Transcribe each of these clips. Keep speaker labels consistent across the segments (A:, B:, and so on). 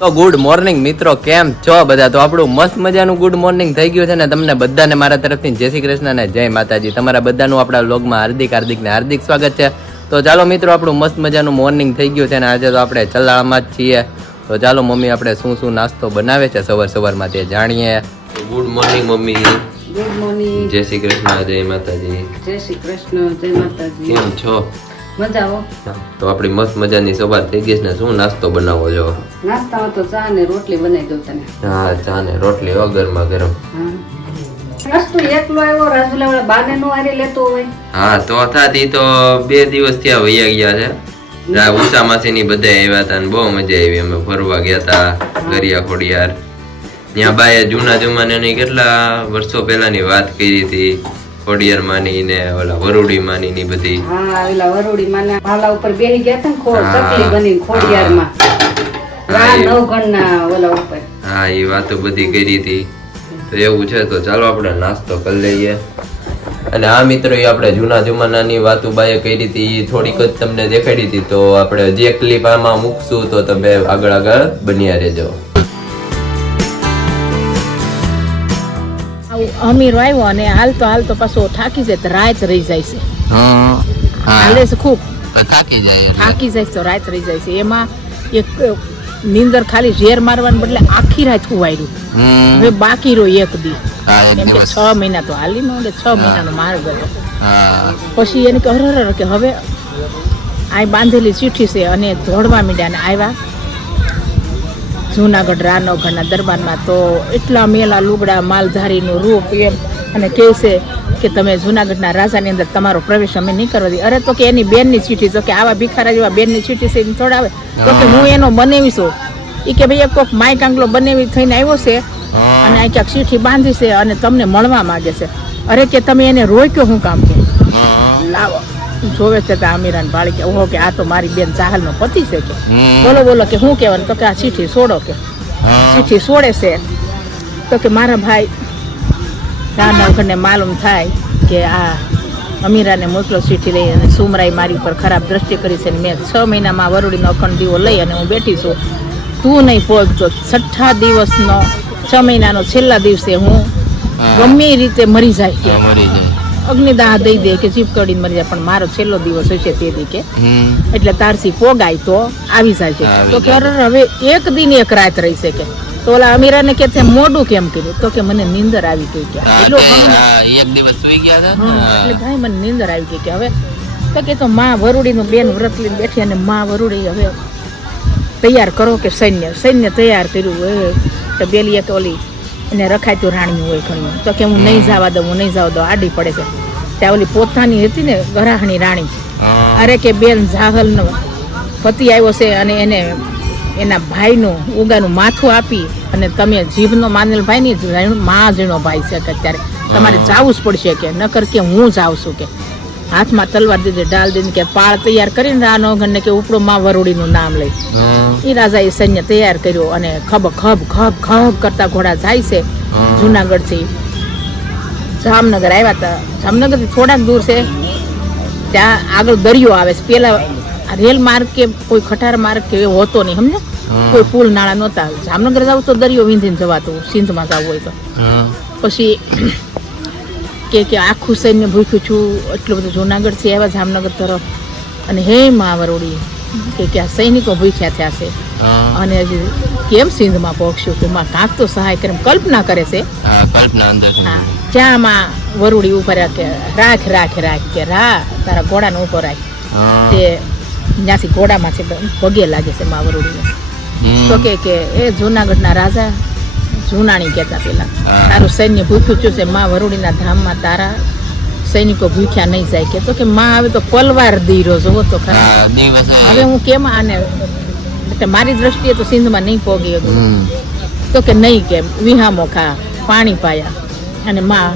A: તો good morning મિત્રો કેમ છો બધા? તો આપણું મસ્ત મજાનું ગુડ મોર્નિંગ થઈ ગયું છે ને તમને બધાને મારા તરફથી જય શ્રી કૃષ્ણ અને જય માતાજી. તમારા બધાનું આપણા લોગમાં હાર્દિક હાર્દિક ને હાર્દિક સ્વાગત છે. તો ચાલો મિત્રો આપણું મસ્ત મજાનું મોર્નિંગ થઈ ગયું છે ને આજે તો આપણે ચલાળામાં જ છીએ. તો ચાલો મમ્મી આપણે શું શું નાસ્તો બનાવે છે સવાર સવારમાં તે જાણીએ. Good morning mummy.
B: Good morning
A: જય શ્રી કૃષ્ણ જય માતાજી.
B: જય શ્રી કૃષ્ણ જય માતાજી.
A: કેમ છો?
B: મજા આવો
A: તો આપણી મસ્ત મજાની સવાર થઈ ગઈ ને શું નાસ્તો બનાવો છો?
B: નાસ્તા તો ચા ને રોટલી બનાવી દઉં તને.
A: હા ચા ને રોટલી હો ગરમા ગરમ.
B: હા. એકલો આવ્યો રાજુલા બાને નો આરે લેતો હોય.
A: હા તો થાતી તો બે દિવસ થયા વૈયા ગયા છે. રા ઉષા માસીની બધા આવ્યા હતા ને બહુ મજા આવી. અમે ફરવા ગયા હતા દરિયા ખોડિયાર. ત્યાં બાએ જૂના જમાનાની કેટલા વર્ષો પહેલાની વાત કરી હતી. ખોડિયાર માની ને ઓલા વરુડી માની ની બધી.
B: હા ઓલા વરુડી માના ભાલા ઉપર બેહી ગયા તા ને ચકલી બની ખોડિયાર માં રા
A: નવ એ-
B: ઓલા ઉપર.
A: હા એ વાતો બધી કરી હતી. તો એવું છે તો ચાલો આપણે નાસ્તો કરી લઈએ. અને આ મિત્રો એ આપણે જૂના જમાનાની વાતો બાએ કરી હતી થોડીક જ તમને દેખાડી હતી. તો આપણે જે ક્લિપ આમાં મૂકશું તો તમે આગળ આગળ બન્યા રહેજો.
C: અમીર આવ્યો અને હાલતો હાલતો પાછો થાકી જાય તો રાત રહી જાય છે. હાલે છે ખૂબ.
A: થાકી જાય
C: થાકી જાય તો રાત રહી જાય છે. એમાં એક નીંદર ખાલી ઝેર મારવાને બદલે આખી રાત કુવાયરું હવે બાકી રહ્યો એક દી. એમ કે છ મહિના તો હાલી માંડે છ મહિનાનો માર ગયો. પછી એને કે હર કે હવે આ બાંધેલી ચીઠી છે અને દોડવા મીડ્યા ને આવ્યા. જુનાગઢ રાનોગઢના દરબારમાં તો એટલા મેલા લુગડા માલધારીનું રૂપ એમ. અને કહે છે કે તમે જુનાગઢના રાજાની અંદર તમારો પ્રવેશ અમે નહીં કરવા દઈએ. અરે તો કે એની બેનની ચીઠી તો કે આવા ભિખારા જેવા બેનની ચીઠી છે થોડાવે તો કે હું એનો બનાવી છું. એ કે ભાઈ એક કોક માય કાંગલો બનાવી થઈને આવ્યો છે અને આ ક્યાંક ચીઠી બાંધી છે અને તમને મળવા માગે છે. અરે કે તમે એને રોક્યો હું કામ કે? લાવો. જોવે છે કે અમીરાન ભાળી કે ઓહો કે આ તો મારી બેન ચાહલ નો પતિ છે કે. બોલો બોલો કે હું કહેવાનું? તો કે આ ચીઠી છોડો કે. ચીઠી છોડે છે. તો કે મારા ભાઈ રામનગરને માલુમ થાય કે આ અમીરાને મોકલો ચીઠી લઈ અને સુમરાઈ મારી ઉપર ખરાબ દ્રષ્ટિ કરી છે ને મેં છ મહિનામાં વરુડીનો અખંડ દીવો લઈ અને હું બેઠી છું. તું નહીં પહોંચતો. છઠ્ઠા દિવસનો છ મહિનાનો છેલ્લા દિવસે હું ગમે રીતે મરી જાય કે. અગ્નિદાહ દઈ દે કે જીપ કડીને મરી જાય પણ મારો છેલ્લો દિવસ હશે તે દી કે એટલે તારસી પોગાય તો આવી જાય છે. તો કે હવે એક દિન એક રાત રહી શકે. તો ઓલા અમીરાને કે તે મોડું કેમ કર્યું? તો કે મને નીંદર આવી ગઈ કે. એટલો
A: એક દિવસ સુઈ ગયા
C: એટલે ભાઈ મને નીંદર આવી ગઈ કે હવે તો કે તો માં વરુડીનું બેન વ્રત લઈને બેઠી અને માં વરુડી હવે તૈયાર કરો કે સૈન્ય. સૈન્ય તૈયાર કર્યું હવે તો બેલી એક ઓલી એને રખાયતું રાણી હોય ઘણી. તો કે હું નહીં જવા દઉં હું નહીં જવા દઉં આડી પડે છે. ત્યાં ઓલી પોતાની હતી ને ગરાહણી રાણી. અરે કે બેન જાહલનો પતિ આવ્યો છે અને એને એના ભાઈનું ઉગાનું માથું આપી અને તમે જીભનો માનેલ ભાઈ ની મા જીણો ભાઈ છે કે અત્યારે. તમારે જાવું જ પડશે કે નકર કે હું જાઉં છું કે. હાથમાં તલવાર ઢાલ દીધી કે પાળ તૈયાર કરીને રાનો ગણને કે ઉપડો માં વરુડીનું નામ લઈ. એ રાજાએ સૈન્ય તૈયાર કર્યો અને ખબ ખબ ખબ ખબ કરતા ઘોડા જાય છે જુનાગઢથી. જામનગર આવ્યા હતા જામનગરથી થોડાક દૂર છે. ત્યાં આગળ દરિયો આવે છે. પેલા રેલ માર્ગ કે કોઈ ખટાર માર્ગ કે હોતો નહીં સમજે કોઈ પુલ નાળા નહોતા. જામનગર જાવ તો દરિયો વિંધીને જવાતું સિંધમાં જવું હોય તો. પછી કે કે આખું સૈન્ય ભૂખ્યું છું એટલું બધું જૂનાગઢથી આવ્યા જામનગર તરફ. અને હે માવરોડી કે કે આ સૈનિકો ભૂખ્યા થયા છે. અને હજી કેમ સિંધમાં પહોંચ્યું કે માં કાંક તો સહાય કરે કલ્પના કરે છે.
A: કલ્પના અંદર
C: હા જ્યાં માં વરુડી ઉપર કે રાખ રાખ રાખ કે રા તારા ઘોડાને ઉપર રાખ. તે ત્યાંથી ઘોડામાં છે પગે લાગે છે મા વરુડીને તો કે કે એ જુનાગઢના રાજા જુનાણી કહેતા પેલા તારું સૈન્ય ભૂખ્યું છું છે માં વરુડીના ધામમાં તારા સૈનિકો ભૂખ્યા નહીં જાય કે. તો કે માં હવે તો પલવાર દીરો જોવો તો ખરા. હવે હું કેમ આને એટલે મારી દ્રષ્ટિએ તો સિંધમાં નહીં પોગી હતું તો કે નહીં કેમ? વિહામો ખા પાણી પાયા. અને માં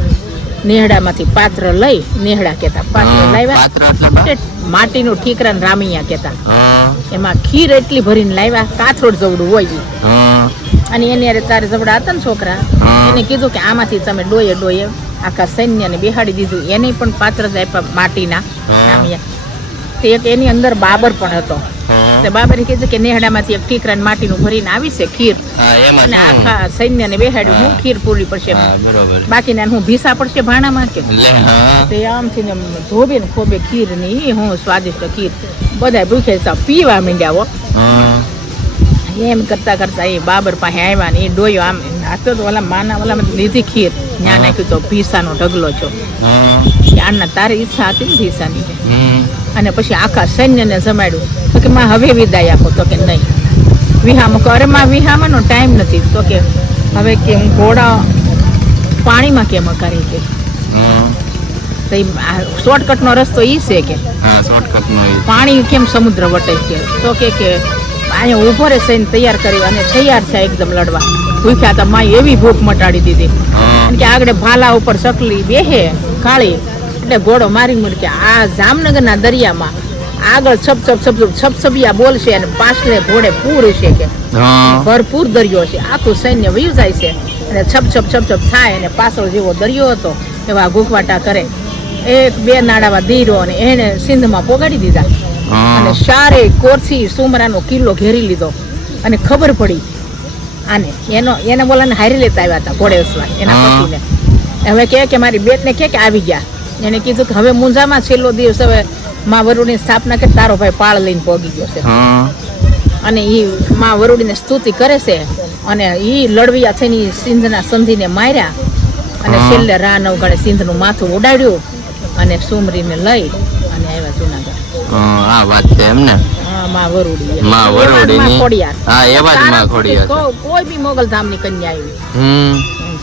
C: નેહડામાંથી પાત્ર લઈ નેહડા કહેતા. પાત્ર લાવ્યા. માટીનું ઠીકરા રામૈયા કહેતા. એમાં ખીર એટલી ભરીને લાવ્યા કાથરોડ જવડું હોય અને એની અરે તારે જવડા હતા ને છોકરા એને કીધું કે આમાંથી તમે ડોયે ડોયે આખા સૈન્યને બેહાડી દીધું. એને પણ પાત્ર જ આપ્યા માટીના રામૈયા. તે એક એની અંદર બાબર પણ હતો. તે બાબાને કીધું કે નેહડામાંથી એક ઠીકરા માટીનું ભરીને આવી છે ખીર. અને? આખા સૈન્યને બેહાડ્યું હું ખીર પૂરી પડશે
A: બાકી
C: ને હું ભીસા પડશે ભાણામાં કે? તે આમથી ને ધોબે ને ખોબે ખીરની હું સ્વાદિષ્ટ ખીર. બધા ભૂખે પીવા માંડ્યા એમ કરતા કરતા એ બાબર પાસે આવ્યા ને એ ડોયો આમ આતો તો ઓલા માના ઓલા લીધી ખીર. ત્યાં નાખ્યું તો ભીસાનો ઢગલો છો. આના તારી ઈચ્છા હતી ને ભીસાની. અને પછી આખા સૈન્યને જમાડ્યું. તો કે માં હવે વિદાય આપો. તો કે નહીં. વિહામો કે અરે માં વિહામાનો ટાઈમ નથી. તો કે હવે કે હું ઘોડા પાણીમાં કેમ કરી કે. તો શોર્ટકટનો રસ્તો ઈ છે કે. પાણી કેમ સમુદ્ર વટે છે? તો કે કે અહીંયા ઊભો રે સૈન તૈયાર કરી અને તૈયાર છે એકદમ લડવા. ભૂખ્યા તો માએ એવી ભૂખ મટાડી દીધી. કે આગળ ભાલા ઉપર સકલી બેહે કાળી. એટલે ઘોડો મારી મૂકે આ જામનગરના દરિયામાં આગળ છપ છપ છપ છપ છપછપિયા બોલશે અને પાછલે ઘોડે પૂર છે કે. ભરપૂર દરિયો છે. આખું સૈન્ય વયું જાય છે અને છપ છપ છપ છપ થાય અને પાછળ જેવો દરિયો હતો એવા ગુખવાટા કરે. એક બે નાડાવા દીરો અને એને સિંધમાં પોગાડી દીધા. અને
A: સારે
C: શારે કોરથી સુમરાનો કિલ્લો ઘેરી લીધો. અને ખબર પડી આને. એનો એને બોલાને હારી લેતા આવ્યા હતા ઘોડેસવાર એના. પતિને. હવે કે કે મારી બેટને કે આવી ગયા. એને કીધું કે હવે મુંજામાં છેલ્લો દિવસ હવે માં વરુડની સ્થાપના કે તારો ભાઈ પાળ લઈને પોગી ગયો છે. અને એ માં વરુડીને સ્તુતિ કરે છે અને એ લડવિયા થઈને સિંધના સંધિને માર્યા અને. છેલ્લે રા નવગણે સિંધનું માથું ઉડાડ્યું અને સુમરીને લઈ અને આવ્યા જુનાગઢ.
A: આ વાત છે એમ ને?
C: માં વરુડી.
A: માં
C: ખોડિયાર.
A: હા એવા જ માં ખોડિયાર
C: કોઈ- કોઈ બી મોગલ ધામની કન્યા આવી.
A: હમ.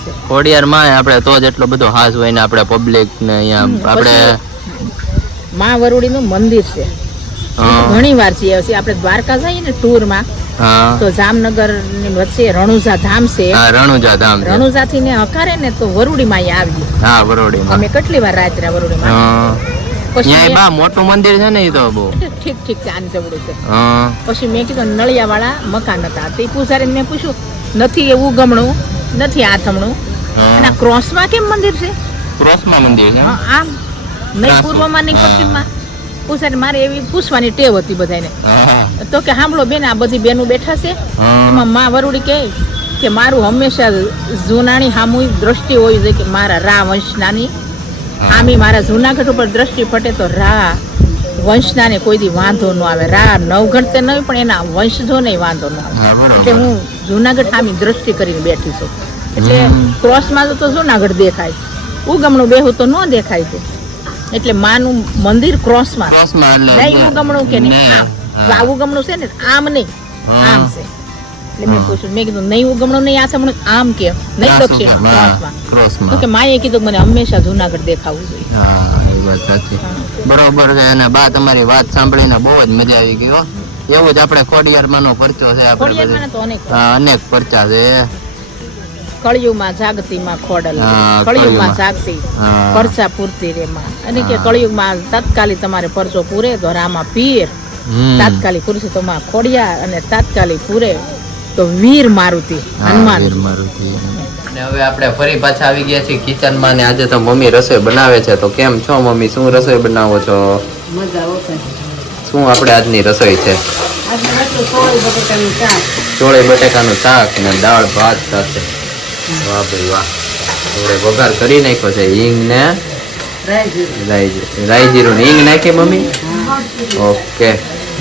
C: એમ
A: માં આપણે તો જ એટલો બધો હાસ હોય ને આપણે પબ્લિક ને અહીંયા આપણે
C: માં વરુડીનું મંદિર છે. ઘણી વાર છીએ. આપણે દ્વારકા જઈએ ને ટૂરમાં તો જામનગરની વચ્ચે રણુજા ધામ છે.
A: રણુજા ધામ
C: રણુજા થી ને હકારે ને તો વરુડીમાં માં આવી
A: હા બરોડીમાં
C: અમે કેટલી વાર રાત્રે વરુડી
A: માં
C: પછી
A: બા મોટું મંદિર છે ને એ તો બહુ.
C: ઠીક ઠીક છે આની જવડું છે. પછી મેં કીધું નળિયા વાળા મકાન હતા. તે પૂજારીને મેં પૂછ્યું નથી એવું ગમણું? નથી આથમણું
A: હા.
C: અને ક્રોસમાં કેમ મંદિર છે?
A: ક્રોસમાં મંદિર છે.
C: હા, આમ નહીં. પૂર્વમાં નહીં. પશ્ચિમમાં. પૂછારી મારે એવી પૂછવાની ટેવ હતી બધાને તો કે સાંભળો બેન આ બધી બેનું બેઠા છે. એમાં માં વરુડી કહે કે મારું હંમેશા જૂનાની સામૂહિક દ્રષ્ટિ હોય છે કે મારા રા વંશનાની આમી મારા જૂનાગઢ ઉપર દ્રષ્ટિ ફટે તો રા વંશનાને કોઈથી વાંધો ન આવે. રા નવગઢ તે નહીં પણ એના વંશજોને વાંધો ન આવે. એટલે હું જુનાગઢ આમી દ્રષ્ટિ કરીને બેઠી છું. એટલે. ક્રોસમાં તો જુનાગઢ દેખાય. ઉગમણું બેહું તો ન દેખાય છે એટલે માનું મંદિર ક્રોસમાં. નહીં ઉગમણું કે નહીં. આમ.
A: હા.
C: આ ઉગમણું છે ને આમ નહીં. આમ છે. એટલે મેં પૂછ્યું મેં કીધું નહીં ઉગમણો નહીં આથમણું આમ કે નહીં દક્ષિણ તો કે માએ કીધું મને હંમેશા જુનાગઢ દેખાવું જોઈએ.
A: વાત સાચી. બરોબર છે અને બા તમારી વાત સાંભળીને બહુ જ મજા આવી ગઈ હો. એવું જ આપણે ખોડિયારમાં નો પરચો છે આપણે
C: અનેક
A: પરચા છે.
C: કળિયુગમાં જાગતીમાં ખોડલ કળિયુગમાં. જાગતી પરચા પૂરતી રેમાં અને કે. કળિયુગમાં તાત્કાલિક તમારે પરચો પૂરે તો રામા પીર. તાત્કાલિક પૂરે તો માં ખોડિયાર અને તાત્કાલિક પૂરે. તો વીર મારુતિ હનુમાન.
A: વીર મારુતિ. અને હવે આપણે ફરી પાછા આવી ગયા છીએ કિચનમાં ને આજે તો મમ્મી રસોઈ બનાવે છે. તો કેમ છો મમ્મી? શું રસોઈ બનાવો છો? શું આપણે આજની રસોઈ છે? ચોળી બટેકાનું શાક. ને દાળ ભાત સાથે. વાહ ભાઈ વાહ. આપણે વઘાર કરી નાખ્યો છે હિંગ ને?
B: રાઈ
A: જીરું. ને હિંગ નાખી મમ્મી? ઓકે.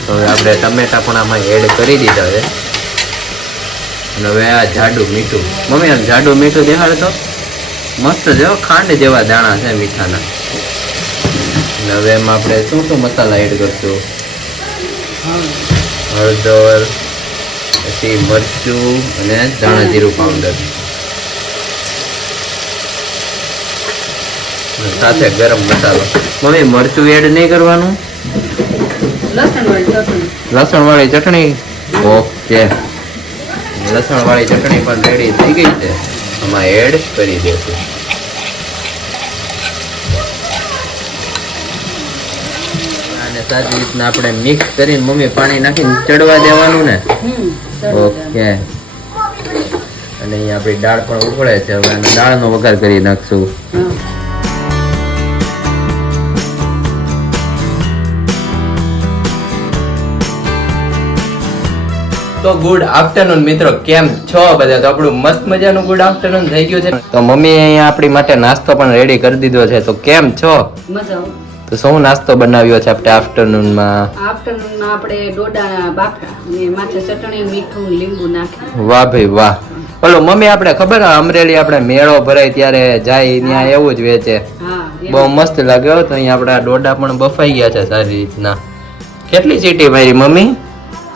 A: તો હવે આપણે ટમેટા પણ આમાં એડ કરી દીધા છે. અને હવે આ જાડું મીઠું. મમ્મી આમ જાડું મીઠું દેખાડે તો? મસ્ત છે હો, ખાંડ જેવા દાણા છે મીઠાના. અને હવે એમાં આપણે શું શું મસાલા એડ કરશું? હળદર પછી મરચું અને ધાણા જીરું પાવડર સાથે ગરમ મસાલો. મમ્મી મરચું એડ નહીં કરવાનું?
B: લસણ વાળી ચટણી.
A: લસણ વાળી ચટણી? ઓકે. લસણ વાળી ચટણી પણ રેડી થઈ ગઈ છે. આમાં એડ કરી દેશું. અને સારી રીતના આપણે મિક્સ કરીને મમ્મી પાણી નાખીને ચડવા દેવાનું ને? ઓકે. અને અહીંયા આપણી દાળ પણ ઉકળે છે. હવે દાળનો વઘાર કરી નાખશું. તો ગુડ આફ્ટરનૂન મિત્રો કેમ છો બધા? તો આપણું મસ્ત મજાનું ગુડ આફ્ટરનૂન થઈ ગયું છે. તો મમ્મી અહીંયા આપણી માટે નાસ્તો પણ રેડી કરી દીધો છે. તો કેમ છો? તો શું નાસ્તો બનાવ્યો છે આપણે આફ્ટરનૂનમાં
B: આફ્ટરનૂન આપણે ડોડા બાફા અને માથે ચટણી મીઠું લીંબુ નાખી
A: વાહ ભાઈ વાહ. ઓલો મમ્મી આપણે ખબર અમરેલી આપણે મેળો ભરાય ત્યારે જાય ત્યાં એવું જ વેચે. બહુ મસ્ત લાગ્યો તો અહીંયા આપણા ડોડા પણ બફાઈ ગયા છે સારી રીતના. કેટલી સીટી મારી મમ્મી?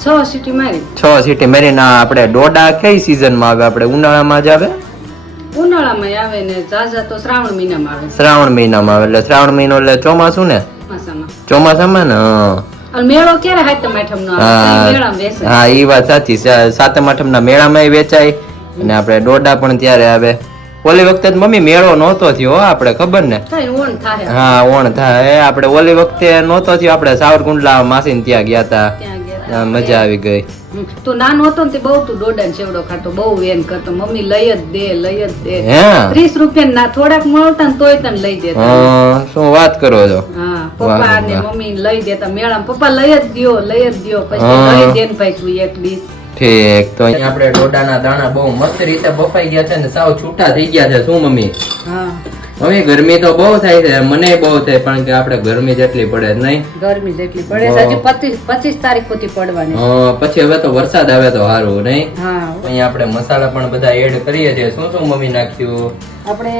B: છ સીટી મારી.
A: છ સીટી મારીને ના આપણે ડોડા કઈ સિઝનમાં આવે? આપણે ઉનાળામાં જ આવે?
B: ઉનાળામાં આવે ને ઝાઝા તો શ્રાવણ મહિનામાં આવે.
A: શ્રાવણ મહિનામાં આવે એટલે શ્રાવણ મહિનો એટલે ચોમાસું ને?
B: ચોમાસામાં.
A: ને?
B: મેળો ક્યારે હાથમ આઠમ નો
A: હા. એ વાત સાચી સાતમ આઠમ ના મેળામાં વેચાય અને આપણે ડોડા પણ ત્યારે આવે. ઓલી વખતે મમ્મી મેળો નહોતો થયો હો આપણે ખબર ને?
B: કઈ ઓણ થાય.
A: હા ઓણ થાય. આપણે ઓલી વખતે નહોતો થયો. આપણે સાવરકુંડલા માસીને ત્યાં ગયા હતા મજા આવી ગઈ.
B: તું નાનો હતો ને તે બહુ તું ડોડા ને ચેવડો ખાતો બહુ વેન કરતો મમ્મી લઈ જ દે લઈ જ દે. ત્રીસ રૂપિયા ના થોડાક મળતા ને તોય તને લઈ દેતા.
A: શું વાત કરો છો?
B: હા પપ્પા ને. મમ્મી લઈ દેતા મેળામાં પપ્પા લઈ જ દ્યો લઈ જ દયો પછી લઈ દે ને ભાઈ તું એક ડીશ.
A: ઠીક તો અહીંયા આપણે ડોડાના દાણા બહુ મસ્ત રીતે બફાઈ ગયા છે ને સાવ છૂટા થઈ ગયા છે શું મમ્મી?
B: હા.
A: હવે ગરમી તો બહુ થાય છે મને બહુ થાય પણ કે આપણે ગરમી જેટલી પડે નહીં.
B: ગરમી જેટલી પડે હજી પચીસ પચીસ તારીખ સુધી પડવાની.
A: પછી હવે તો વરસાદ આવે તો સારું નહીં?
B: હા.
A: અહીંયા આપણે મસાલા પણ બધા એડ કરીએ છીએ. શું શું મમ્મી નાખ્યું?
B: આપણે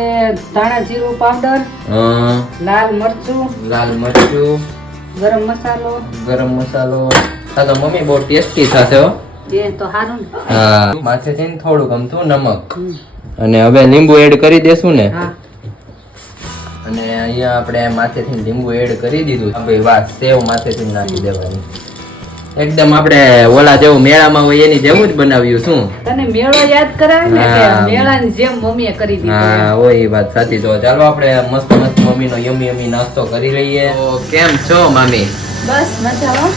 B: ધાણા જીરું પાવડર લાલ મરચું
A: લાલ મરચું.
B: ગરમ મસાલો.
A: ગરમ મસાલો. હા તો મમ્મી બહુ ટેસ્ટી થશે હો.
B: એ તો સારું
A: હા. માથેથી થોડું થોડુંક અમથું નમક. અને હવે લીંબુ એડ કરી દેશું ને.
B: હા.
A: અને અહીંયા આપણે માથેથી લીંબુ એડ કરી દીધું. વાત ભાઈ વાહ સેવ માથેથી નાખી દેવાની. એકદમ આપણે ઓલા જેવું મેળામાં હોય એની જેવું જ બનાવ્યું શું
B: તને મેળો યાદ કરાવે ને કે મેળાની જેમ મમ્મીએ કરી દીધું
A: હા ઓય વાત સાચી તો ચાલો આપણે મસ્ત મસ્ત મમ્મીનો યમી યમી નાસ્તો કરી લઈએ. તો કેમ છો મામી?
C: બસ મજા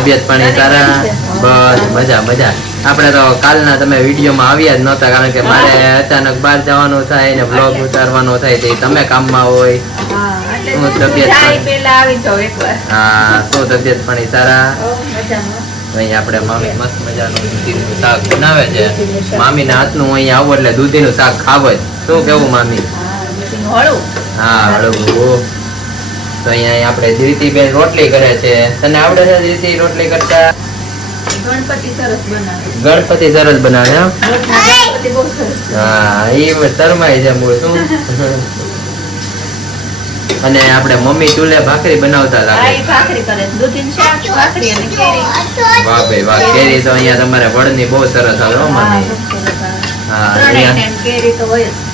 A: તબિયત પાણી સારા? બસ મજા મજા. આપણે તો કાલના તમે વિડીયોમાં આવ્યા જ નહોતા કારણ કે મારે અચાનક બહાર જવાનું થાય ને બ્લોગ ઉતારવાનો થાય તે તમે કામમાં હોય.
C: હા
A: શું તબિયત હા શું તબિયત પાણી સારા? અહીં આપણે મામી મસ્ત મજાનું દૂધીનું શાક બનાવે છે. મામીના હાથનું હું અહીંયા આવું એટલે દૂધીનું શાક ખાવ જ. શું કેવું મામી? હા હળવું. તો અહીંયા આપણે ધીરીતીબેન રોટલી કરે છે. તને આવડે છે ધીરીતી રોટલી કરતા?
C: ગણપતિ સરસ બનાવે.
A: હા એ શરમાય છે મૂળ શું? અને આપણે મમ્મી ચૂલે ભાખરી બનાવતા વાહ ભાઈ વાહ. કેરી તો અહીંયા તમારે વડની બહુ સરસ આવે.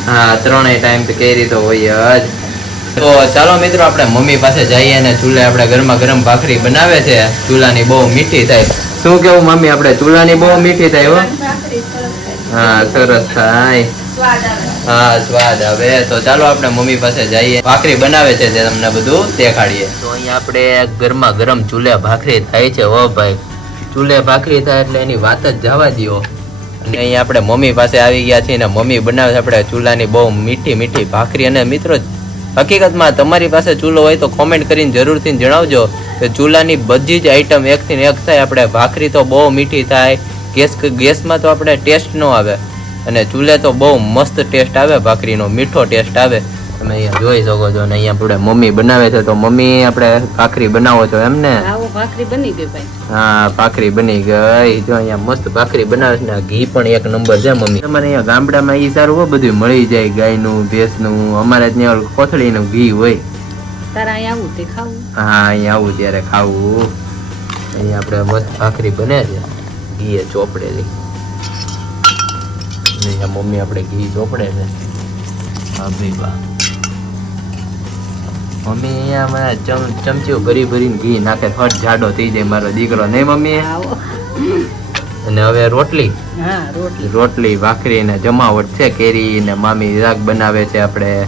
A: હા
C: ત્રણેય
A: ટાઈમ કેરી તો હોય જ. તો ચાલો મિત્રો આપણે મમ્મી પાસે જઈએ અને ચૂલે આપણે ગરમા ગરમ ભાખરી બનાવે છે ચૂલાની બહુ મીઠી થાય. શું કેવું મમ્મી આપણે? ચૂલાની બહુ મીઠી થાય હો.
C: ભાખરી સરસ થાય.
A: હા સરસ થાય. હા સ્વાદ આવે. તો ચાલો આપણે મમ્મી પાસે જઈએ. ભાખરી બનાવે છે તે તમને બધું દેખાડીએ. તો અહીંયા આપણે ગરમા ગરમ ચૂલે ભાખરી થાય છે હો ભાઈ. ચૂલે ભાખરી થાય એટલે એની વાત જ જવા દો અને અહીંયા આપણે મમ્મી પાસે આવી ગયા છીએ ને મમ્મી બનાવે છે આપણે ચૂલાની બહુ મીઠી મીઠી ભાખરી. અને મિત્રો હકીકતમાં તમારી પાસે ચૂલો હોય તો કોમેન્ટ કરીને જરૂરથી જણાવજો કે ચૂલાની બધી જ આઈટમ એકથી એક થાય. આપણે ભાખરી તો બહુ મીઠી થાય. ગેસ ગેસમાં તો આપણે ટેસ્ટ ન આવે. અને ચૂલે તો બહુ મસ્ત ટેસ્ટ આવે, ભાખરીનો મીઠો ટેસ્ટ આવે. તમે અહીંયા જોઈ શકો છો ને અહીંયા આપણે મમ્મી બનાવે છે. તો મમ્મી આપણે ભાખરી બનાવો છો એમ ને?
B: ભાખરી બની ગઈ ભાઈ.
A: હા ભાખરી બની ગઈ. જો અહીંયા મસ્ત ભાખરી બનાવે છે ને ઘી પણ એક નંબર છે મમ્મી. તમારે અહીંયા ગામડામાં ઈ સારું હોય બધું મળી જાય ગાયનું ભેંસનું. અમારે ત્યાં કોથળીનું ઘી હોય.
B: તારા અહીંયા આવું તે ખાવું?
A: હા અહીંયા આવું ત્યારે ખાવું. અહીંયા આપણે મસ્ત ભાખરી બને છે. ઘી એ ચોપડેલી. અહીંયા મમ્મી આપણે ઘી ચોપડે છે. હા ભાઈ વાહ. મમ્મી અહીંયા મને ચમ ચમચીઓ ભરી ભરીને ઘી નાખે ફટ જાડો થઈ જાય મારો દીકરો. નહીં મમ્મી? અને હવે રોટલી.
B: રોટલી.
A: રોટલી ભાખરી ને જમાવટ છે કેરી ને મામી રાગ બનાવે છે આપણે.